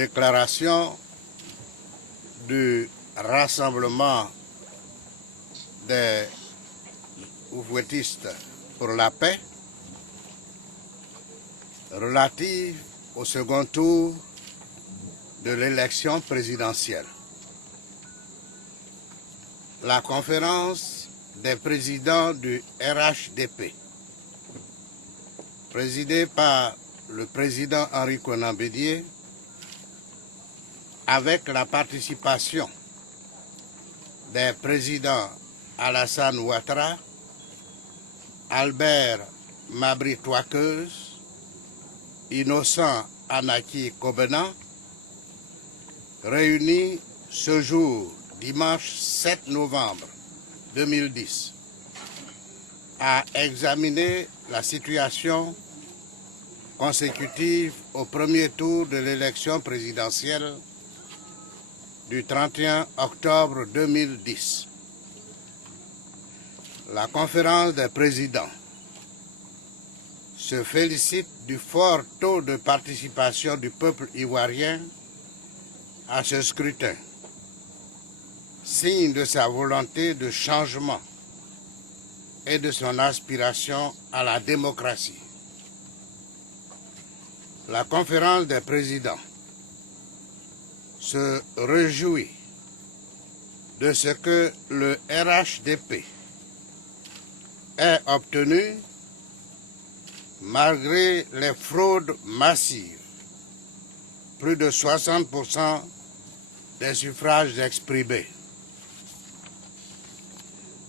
déclaration du rassemblement des oufouettistes pour la paix relative au second tour de l'élection présidentielle. La conférence des présidents du RHDP, présidée par le président Henri Konan Bédié, avec la participation des présidents Alassane Ouattara, Albert Mabry Touakeuse, Innocent Anaki Kobenan, réunis ce jour, dimanche 7 novembre 2010, à examiner la situation consécutive au premier tour de l'élection présidentielle du 31 octobre 2010. La conférence des présidents se félicite du fort taux de participation du peuple ivoirien à ce scrutin, signe de sa volonté de changement et de son aspiration à la démocratie. La conférence des présidents se réjouit de ce que le RHDP ait obtenu malgré les fraudes massives, plus de 60% des suffrages exprimés.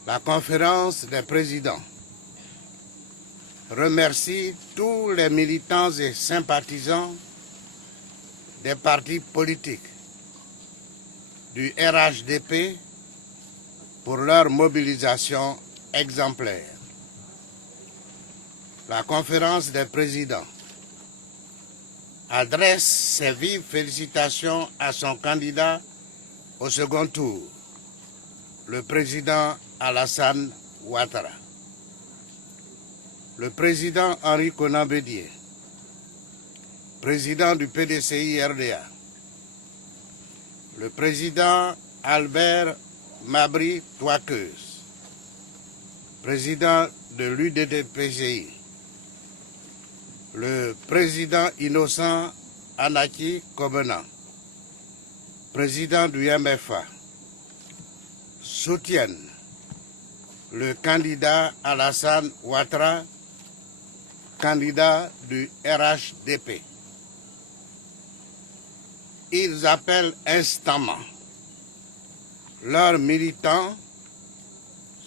La conférence des présidents remercie tous les militants et sympathisants des partis politiques du RHDP pour leur mobilisation exemplaire. La conférence des présidents adresse ses vives félicitations à son candidat au second tour, le président Alassane Ouattara. Le président Henri Konan Bédié, président du PDCI-RDA, le président Albert Mabry Touakeuse, président de l'UDD-PCI, le président Innocent Anaki Kobenan, président du MFA, soutiennent le candidat Alassane Ouattara, candidat du RHDP. Ils appellent instamment leurs militants,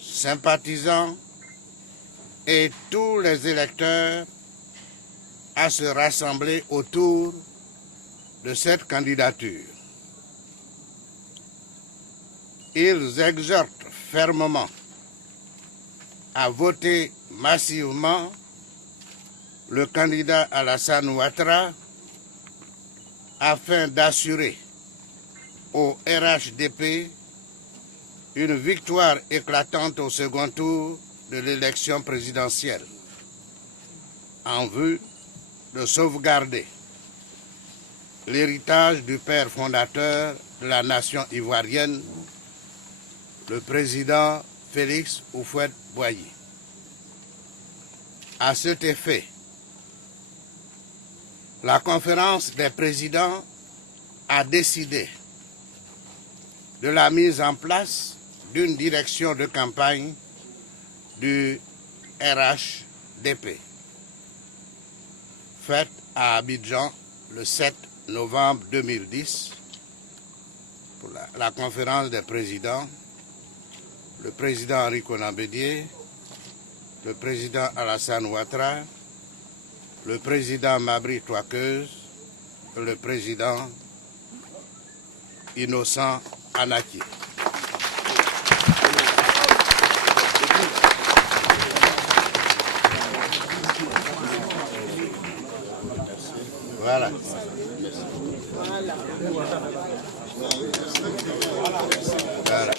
sympathisants et tous les électeurs à se rassembler autour de cette candidature. Ils exhortent fermement à voter massivement le candidat Alassane Ouattara afin d'assurer au RHDP une victoire éclatante au second tour de l'élection présidentielle en vue de sauvegarder l'héritage du père fondateur de la nation ivoirienne, le président Félix Houphouët-Boigny. À cet effet, la conférence des présidents a décidé de la mise en place d'une direction de campagne du RHDP, faite à Abidjan le 7 novembre 2010 pour la conférence des présidents. Le président Henri Konan Bédié, le président Alassane Ouattara, le président Mabry Touakeuse, le président Innocent Anaki. Voilà. Voilà.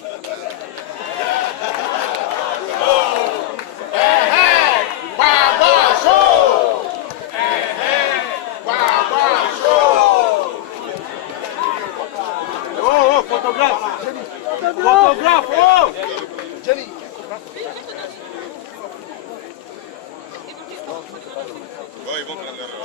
photographe. Photographe, oh. Ils vont prendre